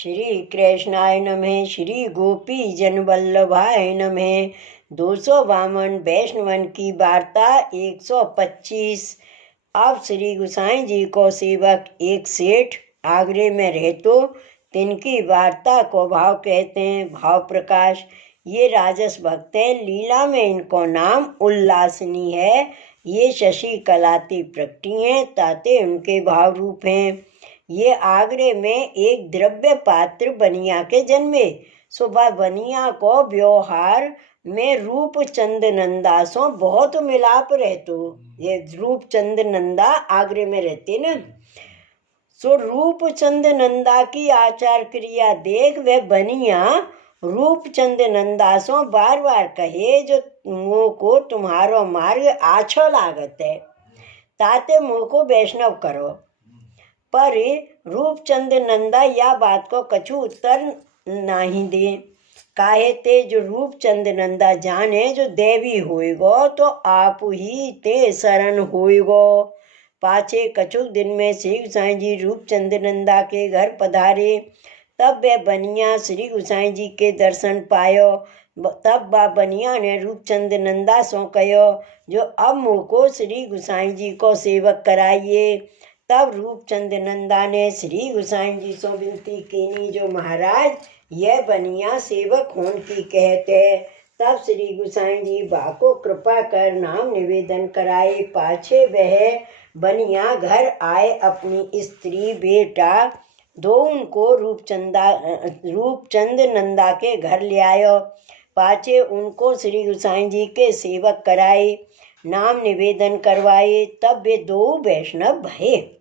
श्री कृष्णाय नमः। श्री गोपी जन वल्लभाय नमः। 252 वैष्णवन की वार्ता 125। अब श्री गोसाई जी को सेवक एक सेठ आगरे में रहतो, तिनकी वार्ता को भाव कहते हैं। भाव प्रकाश। ये राजस भक्त हैं, लीला में इनको नाम उल्लासनी है। ये शशि कलाती प्रकटी हैं, ताते उनके भाव रूप हैं। ये आगरे में एक द्रव्य पात्र बनिया के जन्मे। सुबह बनिया को व्यवहार में रूपचंद नंदा सो बहुत मिलाप रहतो। ये रूपचंद नंदा आगरे में रहते न, सो रूपचंद नंदा की आचार क्रिया देख वह बनिया रूपचंद नंदा सो बार बार कहे, जो मुँह को तुम्हारो मार्ग आछो लागत है, ताते मुँह को वैष्णव करो। पर रूपचंद नंदा या बात को कछु उत्तर नहीं दे। काहे ते जो रूपचंद नंदा जाने, जो देवी होएगो तो आप ही ते शरण होएगो। पाछे कछु दिन में श्री गोसाई जी रूपचंद नंदा के घर पधारे। तब वह बनिया श्री गोसाई जी के दर्शन पायो। तब बा बनिया ने रूपचंद नंदा सो कहो, जो अब मुझको श्री गोसाई जी को सेवक कराइए। तब रूपचंद नंदा ने श्री गोसाई जी से विनती कीनी, जो महाराज यह बनिया सेवक होन की कहते। तब श्री गोसाई जी बाको कृपा कर नाम निवेदन कराए। पाछे वह बनिया घर आए, अपनी स्त्री बेटा दो उनको रूपचंद नंदा के घर ले आयो। पाछे उनको श्री गोसाई जी के सेवक कराए, नाम निवेदन करवाए। तब वे दो वैष्णव भये।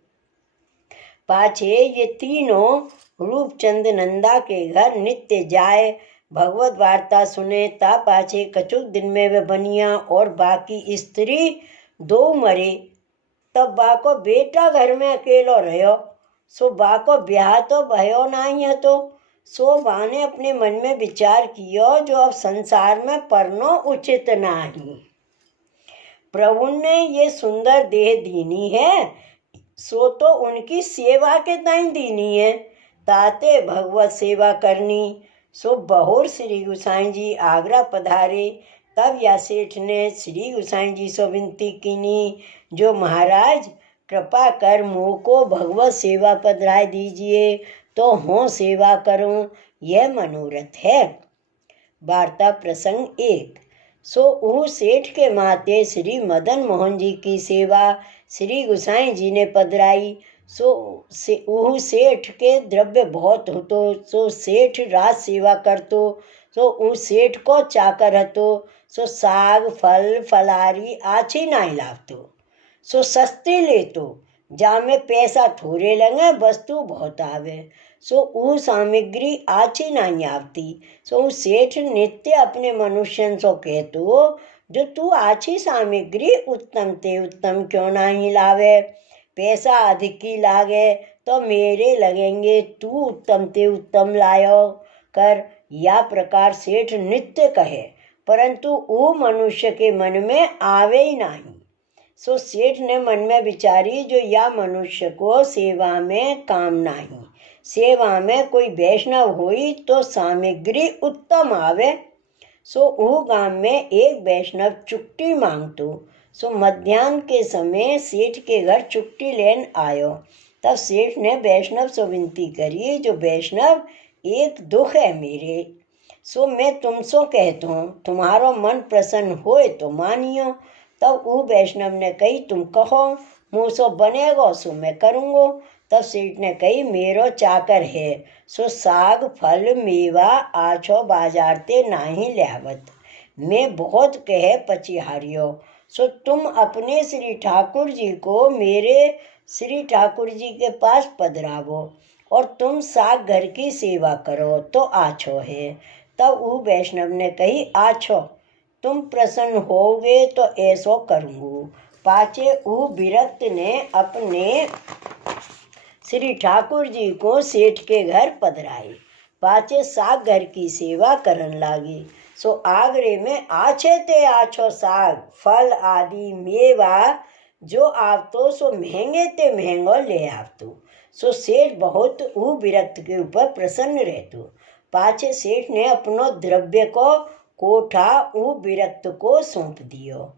पाछे ये तीनों रूपचंद नंदा के घर नित्य जाए, भगवत वार्ता सुने। ता पाछे कछुक दिन में वे बनिया और बाकी स्त्री दो मरे। तब बाको बेटा घर में अकेलो रहो। सो बाको ब्याह तो भयो नहीं है, तो सो बाने अपने मन में विचार कियो, जो अब संसार में परनो उचित नहीं। प्रभु ने ये सुंदर देह दीनी है, सो तो उनकी सेवा के ताई दीनी है, ताते भगवत सेवा करनी। सो बहुर श्री गोसाई जी आगरा पधारे। तब या सेठ ने श्री गोसाई जी से विनती कीनी, जो महाराज कृपा कर मुँह को भगवत सेवा पधराए दीजिए, तो हों सेवा करूं, यह मनोरथ है। वार्ता प्रसंग 1। सो ऊ सेठ के माते श्री मदन मोहन जी की सेवा श्री गोसाई जी ने पधराई। सो ऊ सेठ के द्रव्य बहुत होतो, सो सेठ राज सेवा करतो। सो ऊ सेठ को चाकर हतो। सो साग फल फलारी आछी नहीं लावतो, सो सस्ती लेतो। जामे पैसा थोड़े लगे, वस्तु बहुत आवे। सो ऊ सामग्री आछी नहीं आवती। सो ऊ सेठ नित्य अपने मनुष्यन सो कहतो, जो तू आछी सामग्री उत्तम ते उत्तम क्यों नहीं लावे। पैसा अधिक ही लागे तो मेरे लगेंगे, तू उत्तम ते उत्तम लायो कर। या प्रकार सेठ नित्य कहे, परंतु वो मनुष्य के मन में आवे ही नहीं। सो सेठ ने मन में विचारी, जो या मनुष्य को सेवा में काम नहीं। सेवा में कोई वैष्णव हुई तो सामग्री उत्तम आवे। सो ऊ गांव में एक वैष्णव चुट्टी मांगतो। सो मध्याह्न के समय सेठ के घर चुट्टी लेन आयो। तब सेठ ने वैष्णव से विनती करी, जो वैष्णव एक दुख है मेरे, सो मैं तुमसो कहता हूँ, तुम्हारो मन प्रसन्न होए तो मानियो। तब वो वैष्णव ने कही, तुम कहो मुँह सो बनेगो सो मैं करूँगो। तब सेठ ने कही, मेरो चाकर है, सो साग फल मेवा आछो बाजार ते नहीं लियावत। मैं बहुत कहे पचिहारियो। सो तुम अपने श्री ठाकुर जी को मेरे श्री ठाकुर जी के पास पधरावो, और तुम साग घर की सेवा करो तो आछो है। तब वो वैष्णव ने कही, आछो, तुम प्रसन्न होगे तो ऐसो करूँगू। पाछे वो विरक्त ने अपने श्री ठाकुर जी को सेठ के घर पधराए। पाछे साग घर की सेवा करन लागी। सो आगरे में आछे ते आछो साग फल आदि मेवा जो आवतो, सो महंगे ते महंगो ले आवतो। सो सेठ बहुत ऊ विरक्त के ऊपर प्रसन्न रहतु। पाछे सेठ ने अपनो द्रव्य को कोठा ऊ विरक्त को सौंप दियो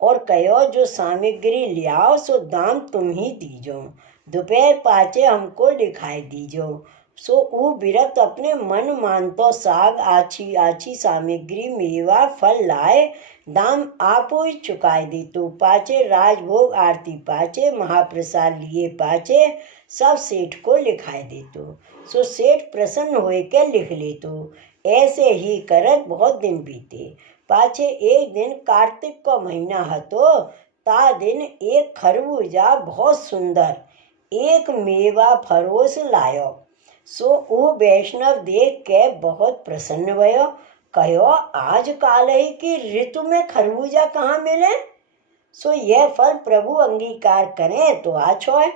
और कहो जो सामग्री लियाओ सो दाम तुम ही दीजो, दोपहर पाचे हमको लिखाई दीजो। सो ऊ विरक्त अपने मन मानतो साग आछी आछी सामग्री मेवा फल लाए, दाम आपो ही चुकाई दीतु। पाचे राजभोग आरती पाचे महाप्रसाद लिए पाचे सब सेठ को लिखाई देतु। सो सेठ प्रसन्न होए के लिख लेतु। ऐसे ही करत बहुत दिन बीते। पाछे एक दिन कार्तिक को महीना हतो, ता दिन एक खरबूजा बहुत सुंदर एक मेवा फरोस लायो। सो ऊ वैष्णव देख के बहुत प्रसन्न भयो, कहो आज काल ही की ऋतु में खरबूजा कहाँ मिले। सो यह फल प्रभु अंगीकार करें तो आछो है।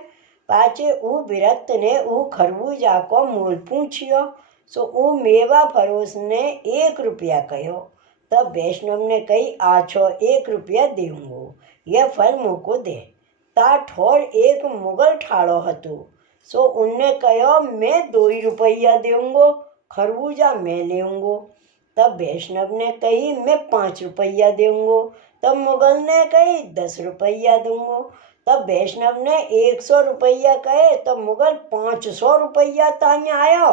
पाचे ऊ विरक्त ने ऊ खरबूजा को मूल पूछियो। सो ऊ मेवा फरोस ने 1 रुपया कहो। तब वैष्णव ने कही आछो 1 रुपया देऊंगो, यह फल मुझको दे। ता ठोर एक मुगल ठाड़ो हतो। सो उनने कहो मैं 2 ही रुपया देऊंगो, खरबूजा मैं लेऊंगो। तब वैष्णव ने कही मैं 5 रुपया देऊंगो। तब मुगल ने कही 10 रुपया दूंगो। तब वैष्णव ने 100 रुपया कहे, तब मुगल 500 रुपया ताई आयो।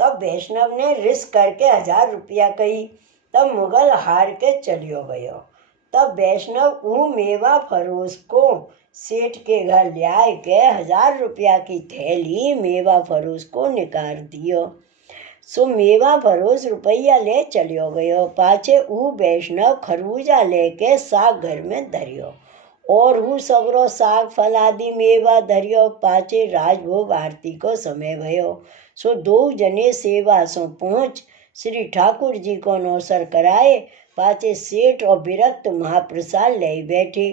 तब वैष्णव ने रिस करके 1000 रुपया कही। तब मुगल हार के चलियो गयो। तब वैष्णव ऊ मेवा फरोस को सेठ के घर ले आए के 1000 रुपया की थैली मेवा फरोस को निकाल दियो। सो मेवा फरोस रुपया ले चलियो गयो। पाछे ऊ वैष्णव खरबूजा लेके साग घर में धरियो और हूँ सगरो साग फल आदि मेवा धरियो। पाछे राजभोग आरती को समय भयो। सो 2 जने सेवा सो पहुँच श्री ठाकुर जी को नौसर कराए। पाछे सेठ और विरक्त महाप्रसाद ले बैठे।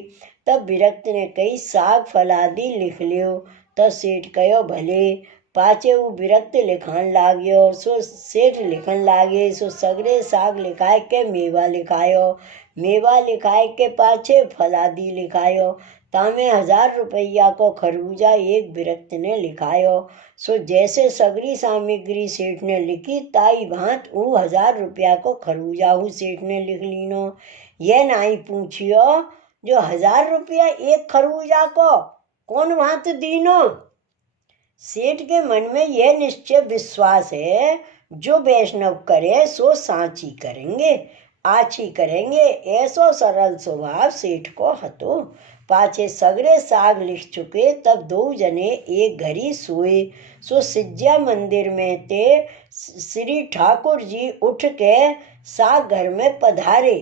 तब विरक्त ने कई साग फल आदि लिख लियो। तब सेठ कहो भले। पाछे वो विरक्त लिखान लाग्यो। सो सेठ लिखन लागे। सो सगरे साग लिखाए के मेवा लिखायो, मेवा लिखाए के पाछे फल आदि लिखायो। तामे 1000 रुपया को खरबूजा एक विरक्त ने लिखायो। सो जैसे सगरी सामग्री सेठ ने लिखी ताई भांत ऊ 1000 रुपया को खरबूजा हूँ सेठ ने लिख लीनो। यह नाई पूछियो जो 1000 रुपया एक खरबूजा को कौन भांत दीनो। सेठ के मन में यह निश्चय विश्वास है जो वैष्णव करे सो सांची करेंगे, आछी करेंगे। ऐसो सरल स्वभाव सेठ को हतो। पाछे सगरे साग लिख चुके। तब 2 जने एक घड़ी सोए। सो सिज्जा मंदिर में ते श्री ठाकुर जी उठ के साग घर में पधारे।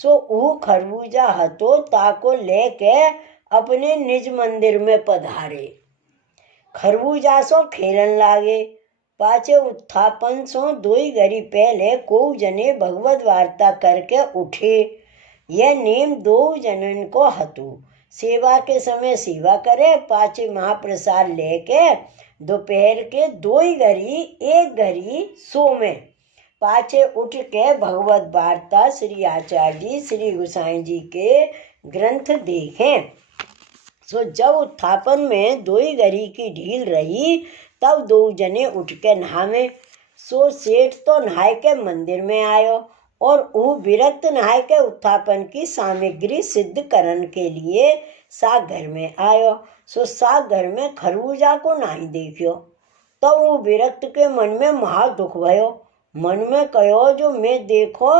सो ऊ खरबूजा हतो ताको लेके अपने निज मंदिर में पधारे। खरबूजा सो खेलन लागे। पाछे उत्थापन सो 2 घड़ी पहले को जने भगवत वार्ता करके उठे। यह नेम 2 जनन को हतो। सेवा के समय सेवा करे। पाछे महाप्रसाद लेके दोपहर के 2 घड़ी 1 घड़ी सो में। पाछे उठ के भगवत वार्ता श्री आचार्य जी श्री गोसाई जी के ग्रंथ देखें। सो जब उत्थापन में 2 घड़ी की ढील रही तब 2 जने उठ के नहावे। सो सेठ तो नहाय के मंदिर में आयो और ऊ विरक्त नहाय के उत्थापन की सामग्री सिद्ध करन के लिए साग घर में आयो। सो साग घर में खरबूजा को नहीं देखियो। तो वो विरक्त के मन में महा दुख भयो। मन में कहो जो मैं देखो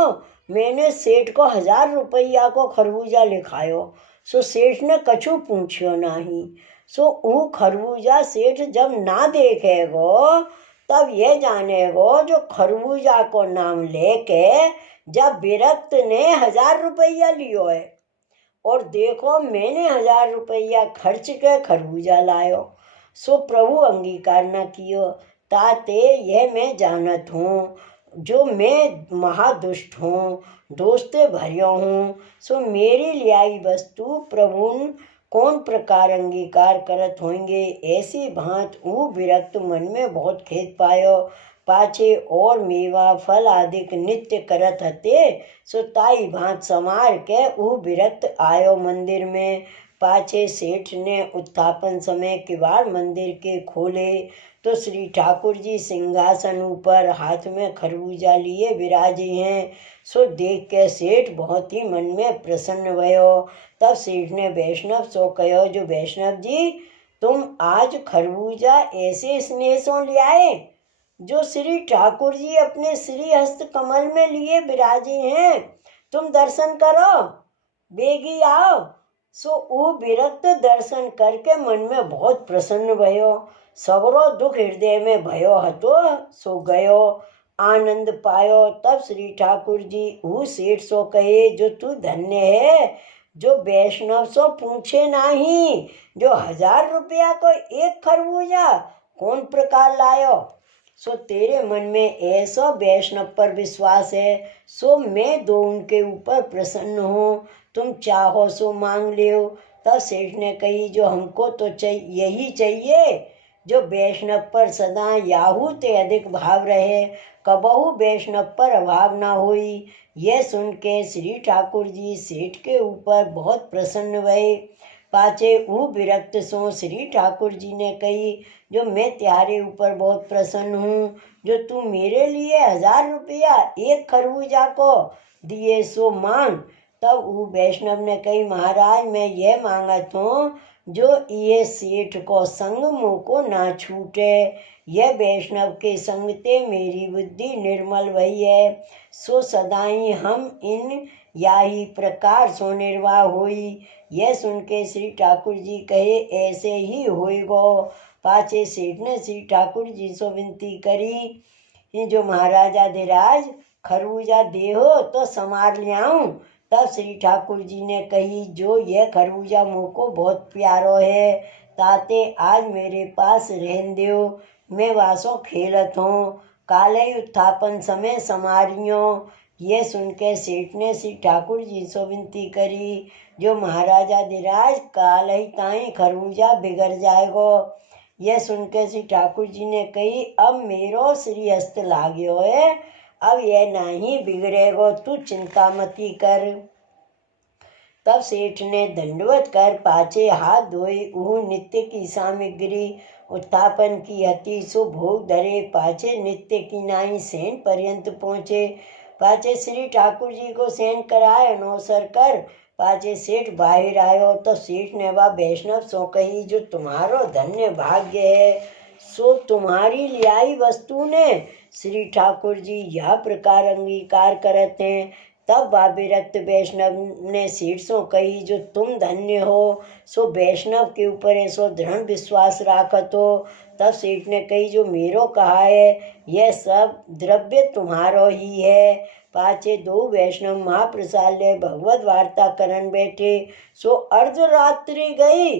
मैंने सेठ को 1000 रुपया को खरबूजा लिखायो। सो सेठ ने कछु पूछियो नहीं। सो ऊ खरबूजा सेठ जब ना देखेगो तब ये जानेगो जो खरबूजा को नाम लेके जब विरक्त ने 1000 रुपया लियो है और देखो मैंने 1000 रुपया खर्च के खरबूजा लायो। सो प्रभु अंगीकार न कियो। ताते यह मैं जानत हूँ जो मैं महादुष्ट हूँ, दोस्ते भरियो हूँ। सो मेरी लियाई वस्तु प्रभु कौन प्रकार अंगीकार करत होंगे। ऐसी भांत ऊ विरक्त मन में बहुत खेद पायो। पाछे और मेवा फल आदि नित्य करत हते। सो ताई भांत समार के ऊ विरक्त आयो मंदिर में। पाछे सेठ ने उत्थापन समय किवाड़ मंदिर के खोले तो श्री ठाकुर जी सिंहासन ऊपर हाथ में खरबूजा लिए विराजे हैं। सो देख के सेठ बहुत ही मन में प्रसन्न भयो। तब सेठ ने वैष्णव सो कहो, जो वैष्णव जी तुम आज खरबूजा ऐसे स्नेह सो ले आए जो श्री ठाकुर जी अपने श्री हस्त कमल में लिए विराजे हैं। तुम दर्शन करो, बेगी आओ। सो वो विरक्त दर्शन करके मन में बहुत प्रसन्न भयो। सगरो दुख हृदय में भयो हतो सो गयो, आनंद पायो। तब श्री ठाकुर जी वो सेठ सो कहे, जो तू धन्य है जो वैष्णव सो पूछे नहीं, जो 1000 रुपया को एक खरबूजा कौन प्रकार लायो। सो तेरे मन में ऐसा वैष्णव पर विश्वास है, सो मैं दो उनके ऊपर प्रसन्न हूँ। तुम चाहो सो मांग लियो। तब सेठ ने कही, जो हमको तो यही चाहिए जो वैष्णव पर सदा याहू ते अधिक भाव रहे, कबहू वैष्णव पर अभाव ना हुई। यह सुन के श्री ठाकुर जी सेठ के ऊपर बहुत प्रसन्न भये। पाछे वो विरक्त सो श्री ठाकुर जी ने कही, जो मैं तुम्हारे ऊपर बहुत प्रसन्न हूँ, जो तू मेरे लिए 1000 रुपया एक खरबूजा को दिए सो मांग। तब वो वैष्णव ने कही, महाराज मैं यह मांगत हूँ जो ये सेठ को संग मुँह को ना छूटे। यह वैष्णव के संग ते मेरी बुद्धि निर्मल भई है, सो सदाई हम इन याही प्रकार सो निर्वाह होई। यह सुन के श्री ठाकुर जी कहे, ऐसे ही होएगो। पाछे सेठ ने श्री ठाकुर जी से विनती करी, जो महाराजा धीराज खरबूजा देहो तो समार ले आऊं। तब श्री ठाकुर जी ने कही, जो यह खरबूजा मुँह को बहुत प्यारो है, ताते आज मेरे पास रहन दो, मैं वासो खेलत हूँ, काले उत्थापन समय समारियो। ये सुन के सेठ ने श्री ठाकुर जी से विनती करी, जो महाराजा धीराज काल ही ताई खरबूजा बिगड़ जाएगो। यह सुन के श्री ठाकुर जी ने कही, अब मेरो श्री हस्त लाग्यो है, अब यह नहीं बिगड़ेगो, तू चिंता मती कर। तब सेठ ने दंडवत कर पाछे हाथ धोए, वह नित्य की सामग्री उत्थापन की हती सो भोग धरे। पाछे नित्य की नाई सेन पर्यंत पहुँचे। पाछे श्री ठाकुर जी को सेन कराए अनोसर कर पाछे सेठ बाहर आयो। तो सेठ ने वह वैष्णव सो कही, जो तुम्हारो धन्य भाग्य है, सो तुम्हारी लियाई वस्तु ने श्री ठाकुर जी यह प्रकार अंगीकार करते हैं। तब वह विरक्त वैष्णव ने सेठ सो कही, जो तुम धन्य हो, सो वैष्णव के ऊपर ऐसो दृढ़ विश्वास राखत हो। तब सेठ ने कही, जो मेरो कहा है यह सब द्रव्य तुम्हारो ही है। पाछे दो वैष्णव महाप्रसाद ले भगवत वार्ता करन बैठे। सो अर्धरात्रि गई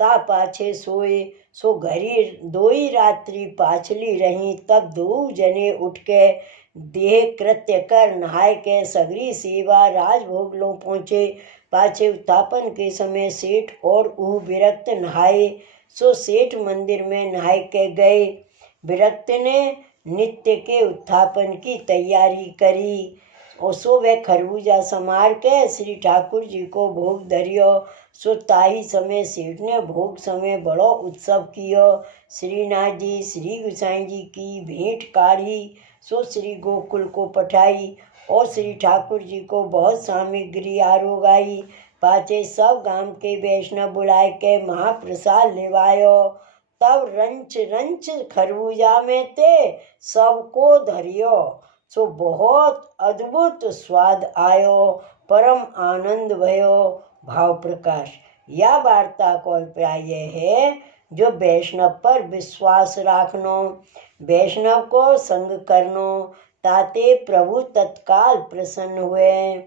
ता पाछे सोए। सो घरी 2 ही रात्रि पाछली रही। तब 2 जने उठ के देह कृत्य कर नहाय के सगरी सेवा राजभोग लो पहुँचे। पाछे उत्थापन के समय सेठ और ऊ विरक्त नहाए। सो सेठ मंदिर में नहाय के गए। विरक्त ने नित्य के उत्थापन की तैयारी करी। और सो वह खरबूजा समार के श्री ठाकुर जी को भोग धरियो। सो ताही समय सेठ ने भोग समय बड़ो उत्सव कियो। श्रीनाथ जी श्री गोसाई जी की भेंट काढ़ी। सो श्री गोकुल को पठाई और श्री ठाकुर जी को बहुत सामग्री आरोगाई। पाछे सब गांव के वैष्णव बुलाए के महाप्रसाद लेवायो। तब रंच रंच खरबूजा में ते सबको धरियो। सो बहुत अद्भुत स्वाद आयो, परम आनंद भयो। भाव प्रकाश। यह वार्ता को अभिप्राय है, जो वैष्णव पर विश्वास राखनो, वैष्णव को संग करनो, ताते प्रभु तत्काल प्रसन्न हुए।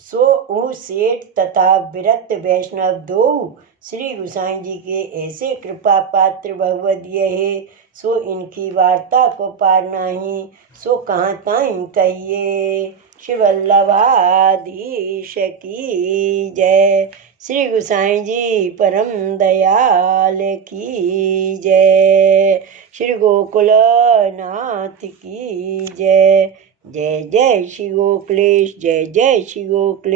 सो ऊ सेठ तथा विरक्त वैष्णव दो श्री गोसाई जी के ऐसे कृपा पात्र भगवदीय है। सो इनकी वार्ता को पार नहीं, सो कहाँ ताई कहिए। श्री वल्लभाधीश की जय। श्री गोसाई जी परम दयाल की जय। श्री गोकुल नाथ की जय। जय जय श्री गोकुलेश, जय जय श्री गोकुलेश।